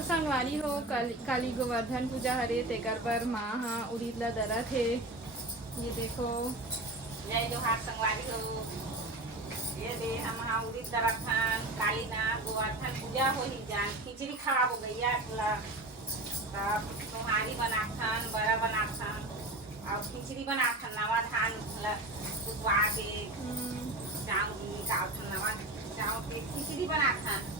तो संगवारी हो काली गोवर्धन पूजा हरे तेकर बर माँ हाँ उड़ीद ला दरत है। ये देखो जय जोहार संगवारी हो। ये दे हम हाँ उड़ीद दरत हन काली ना गोवर्धन पूजा हो ही जान खिचड़ी खराब हो गई ला तब तुम्हारी बनाथन बड़ा बनाथन और खिचड़ी बनाथन नवा धान ला कुटवा के चावल निकालथन नवा चावल के खिचड़ी बनाथन।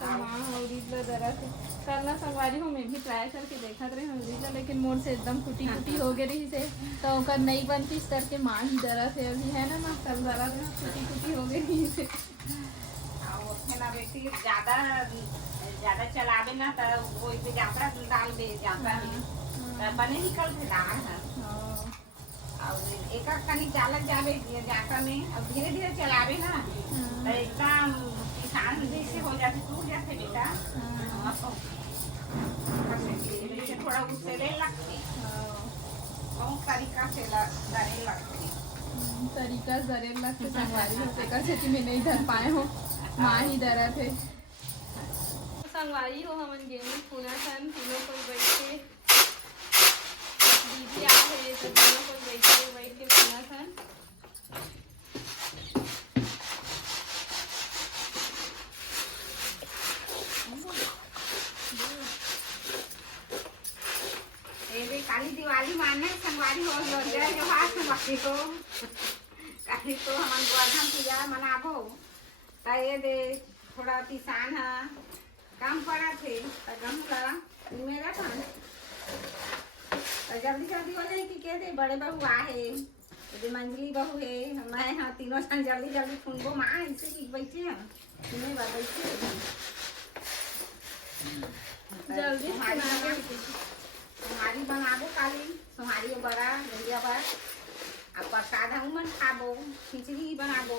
तो माँ हाँ उड़ीद ला दरत है। कल ना संगवारी हो मैं भी ट्राई करके देखा रहे हैं उड़ीद ला, लेकिन मोर से एकदम कुटी कुटी हो गई रही से तो ओकर नहीं बनती इस करके माँ ही दरत है अभी है ना कल दरत है कुटी कुटी हो गई रही से। और ना बेटी ज्यादा ज्यादा चलावे ना तो वो इसे ज्यादा डाल दे जाता है तो बने निकल के दाल है और एक कनी चालक जावे जाता में अब धीरे धीरे चलावे ना तो एकदम किसान जैसे हो जाते टूट जाते बेटा। जैसे थोड़ा उससे ले लगते बहुत तरीका से डरे लगते तरीका जरे लगते संगवारी हो तेकर से मैं नहीं धर पाए हो माँ ही दरत है। संगवारी हो हमन गेहूं फूना सन तीनों कोई बैठ के दीदी आ है तो तीनों कोई बैठ के फूना सन। काली दिवाली माने संगवारी हो जय जोहार संगवारी को काली तो हमन गोवर्धन पूजा मनाबो तो ये दे थोड़ा किसान है काम पड़ा थे तो गहूँ ला मेरा था तो जल्दी जल्दी हो जाए कि कह दे बड़े बहू आहे यदि मंजली बहू है मैं हाँ तीनों जन जल्दी जल्दी सुनबो माँ ऐसे की बैठे हैं सुने बैठे जल्दी सोहारी बनाबो काली सोहारी बड़ा भैया बड़ अब प्रसाद हम मन खाबो खिचड़ी बनाबो।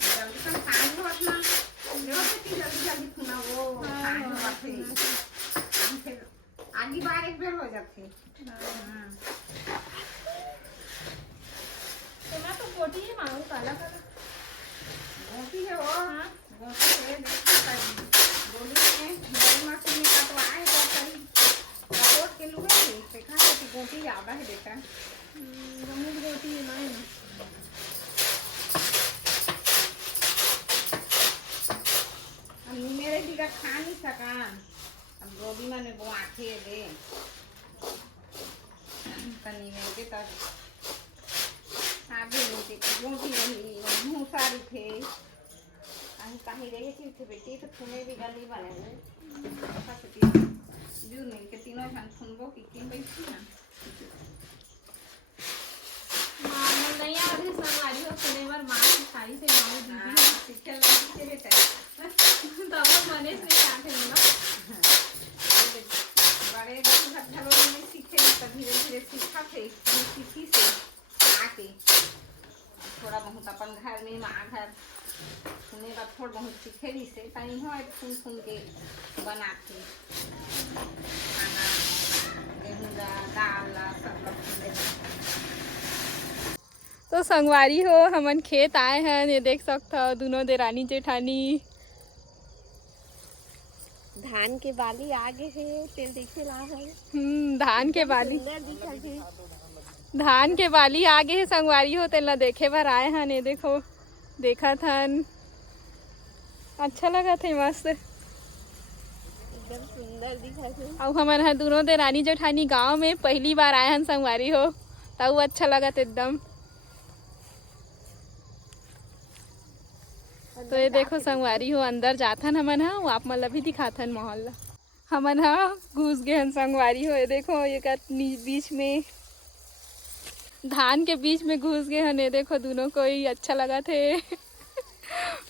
जल्दी से खान होत ना जल्दी जल्दी खुना वो खान होत है आगे बार एक बेर हो जाते। गोटी है मांगू काला काला गोटी है वो हाँ गोटी है गोली में बड़ी मछली में कटवाए तो सही कटोट के लुए थे देखा कि गोटी ज्यादा है बेटा बहुत गोटी है ना हम मेरे दिखा खा नहीं सका अब गोभी मैंने वो आखे दे कनी में के तक आगे नीचे गोटी रही मुँह सारी थे कहीं रहे थे बेटी तो फूने भी गली बने जू नहीं के तीनों जन सुनबो कि किन बैठी ना मां नहीं आ रही संगवारी हो सुने बार मां सिखाई से मां दीदी सीखे लगी के बेटा तब मने से आके ना बड़े घर लोग में सीखे तो धीरे धीरे सीखा थे सीखी से आके थोड़ा बहुत अपन घर में माँ घर सुने का थोड़ा बहुत सीखे भी से कहीं हो सुन सुन के बनाते खाना गेहूँ दाल सब लोग। तो संगवारी हो हमन खेत आए हैं ये देख सकते हो दोनों देरानी जेठानी धान के बाली आगे है तेल दिखे ला है धान के बाली आगे है संगवारी हो तेला देखे बार आए हैं ये देखो देखा था अच्छा लगा थे मस्त एकदम सुंदर दिखा थे। अब हमारे दोनों देरानी जेठानी गांव में पहली बार आए हैं संगवारी हो तब अच्छा लगा था एकदम। तो ये देखो संगवारी हो अंदर जाथन हमन हा आप मतलब भी दिखाथन माहौल हमन हा घुस गए हन संगवारी हो ये देखो ये बीच में धान के बीच में घुस गए हन ये देखो दोनों को ही अच्छा लगा थे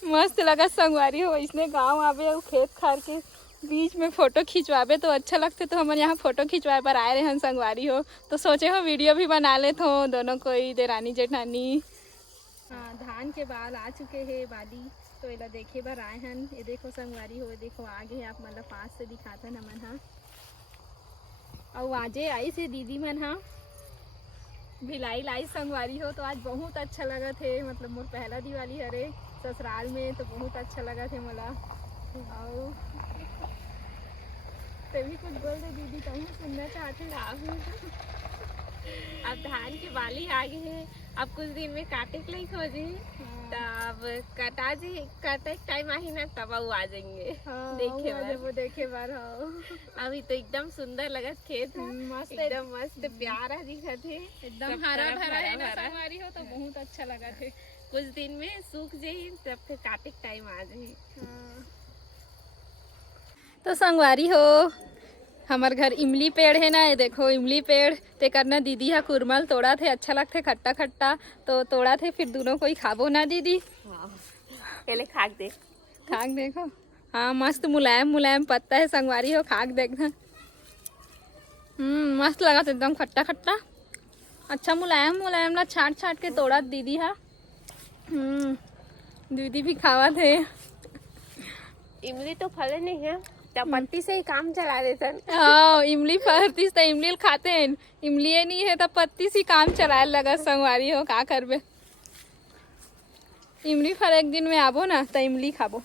मस्त लगा संगवारी हो इसने गांव आवे और खेत खार के बीच में फोटो खिंचवावे तो अच्छा लगते तो हम यहाँ फोटो खिंचवाए पर आए रहे हैं संगवारी हो तो सोचे हो वीडियो भी बना लेते हो दोनों कोई देरानी जेठानी। हाँ धान के बाल आ चुके हैं बाली तो इला देखे बार आए हैं ये देखो संगवारी हो देखो आगे आप मतलब पास से दिखाते हमन हाँ और आजे आई से दीदी मन हाँ भिलाई लाई संगवारी हो। तो आज बहुत अच्छा लगा थे, मतलब मोर पहला दिवाली हरे ससुराल में, तो बहुत अच्छा लगा थे मोला। और तभी कुछ बोल दे दीदी, तुम सुनना चाहते अब धान की बाली आ गई है, अब कुछ दिन में काटे के लिए खोजी, तब कटा जी काटे टाइम आई ना तब वो आ जाएंगे देखे बार। वो देखे बार हो। अभी तो एकदम सुंदर लगा खेत, मस्त एकदम मस्त प्यारा दिखा थे, एकदम हरा भरा है ना संगवारी हो, तो बहुत अच्छा लगा थे। कुछ दिन में सूख जाये तब फिर काटे के टाइम आ जाये। तो संगवारी हो, हमार घर इमली पेड़ है ना, ये देखो इमली पेड़ ते करना दीदी हा कुरमल तोड़ा थे, अच्छा लगते खट्टा खट्टा, तो तोड़ा थे, फिर दोनों कोई खाबो ना दीदी। पहले खाक दे, खाक देखो, हाँ मस्त मुलायम मुलायम पत्ता है संगवारी हो, खाक देखना। मस्त लगा था एकदम खट्टा खट्टा, अच्छा मुलायम मुलायम ना छाट छाट के तोड़ा दीदी हा। दीदी भी खावा थे। इमली तो फले नहीं है, पत्ती से ही काम चला देते। हाँ इमली फरती तो इमली खाते हैं, इमली नहीं है तो पत्ती से काम चलाए लगा संगवारी हो, का करबे। इमली फल एक दिन में आबो ना तो इमली खाबो।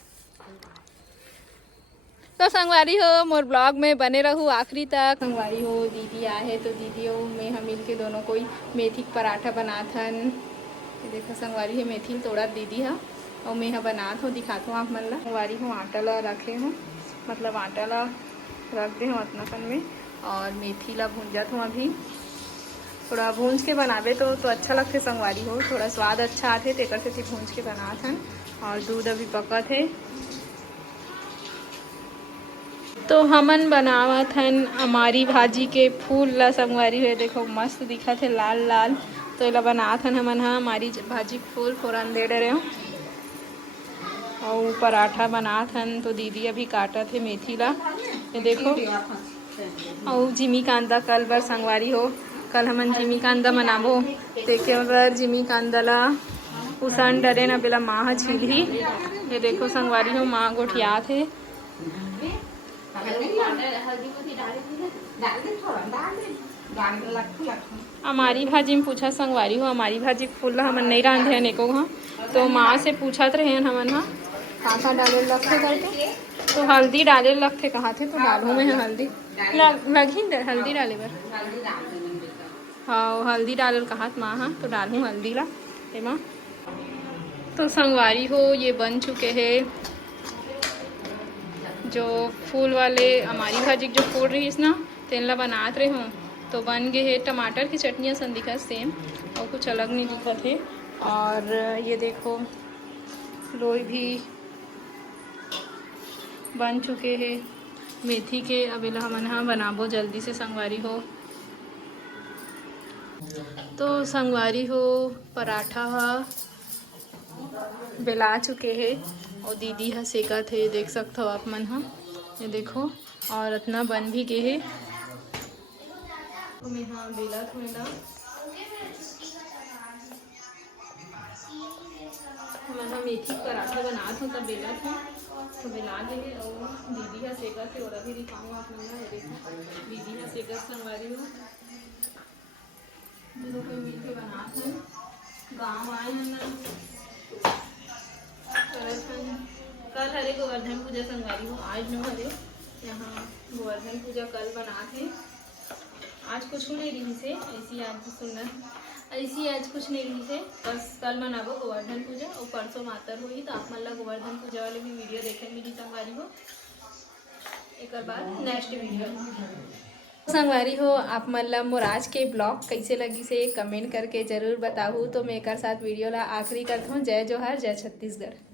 तो संगवारी हो, मोर ब्लॉग में बने रहू आखिरी तक। संगवारी हो दीदी आए है, तो दीदी हो में हम मिल के दोनों कोई मेथी का पराठा बनाथन। ये देखो संगवारी है मेथी तोड़ा दीदी हा, और मैं बनात हो दिखात हूँ आप मन ला। संगवारी हो आटा ला रखे हूँ, मतलब आटा ला रख दे हूँ उतना कन में, और मेथी ला भूंजत हूँ। अभी थोड़ा भूंज के बनावे तो अच्छा लगते संगवारी हो, थोड़ा स्वाद अच्छा आते, तेकर से भूंज के बनात हन। और दूध अभी पकत है, तो हमन बनावत हन हमारी भाजी के फूल ला संगवारी हुए, देखो मस्त दिखत है लाल लाल, तो इला बनात हन हमन हा हमारी भाजी फूल फोरन दे डरे हूँ। और पराठा बनात हन, तो दीदी अभी काटत है मेथी ला, ये देखो। और जिमी कांदा कल बर संगवारी हो, कल हमन जिमी कांदा बनाबो, देखे बर जिमी कांदा ला उसान डरे न बेला माँ हा छीलही। ये देखो संगवारी हो माँ गोठियात है। हमारी भाजी में पूछा संगवारी हो, हमारी भाजी फूल ला हमन नहीं रांधे हन एको हाँ, तो माँ से पूछत रहे हमन हाँ कहाँ डाले लगते करके, तो हल्दी डाले लगते कहाँ थे, तो डालू में है हल्दी लगी हल्दी डाले बर। हाँ हल्दी डालल कहाँ माँ हाँ, तो डालूँ हल्दी ला एमा। तो संगवारी हो ये बन चुके हैं जो फूल वाले हमारी भाजी जो फूल रही ना तेन ला बनात रहे हूँ, तो बन गए है। टमाटर की चटनियाँ सन दिखा सेम, और कुछ अलग नहीं दिखा थे। और ये देखो लोई भी बन चुके हैं मेथी के, अब इला हमन हाँ बनाबो जल्दी से संगवारी हो। तो संगवारी हो पराठा बेला चुके हैं, और दीदी हा सेका थे, देख सकते हो आप मन हाँ, ये देखो। और इतना बन भी गए है, तो मैं हाँ बेला थोड़ा मैं मेथी पराठा बनात हूँ, तब बेला था तो बेला दे, और दीदी हा सेका थे, और अभी दिखाऊँ आप मन ला। देखो दीदी हा सेका संगवारी हो, दोनों कोई मिल के बनात हैं। गाँव आए हैं ना, कल हरे गोवर्धन पूजा संगवारी हो, आज न हरे यहाँ गोवर्धन पूजा कल बनाते हैं। आज कुछ नहीं रही से ऐसी, आज सुंदर ऐसी आज कुछ नहीं रही से, बस कल मनाबो गोवर्धन पूजा, और परसों मातर हुई, तो आप मन ला गोवर्धन पूजा वाले भी वीडियो देखे मिली संगवारी हो। एक बाद नेक्स्ट वीडियो संगवारी हो, आप मन ला मोर आज के ब्लॉग कैसे लगी से कमेंट करके जरूर बताहू। तो मैं एक साथ वीडियो ला आखिरी करता हूँ। जय जोहार, जय छत्तीसगढ़।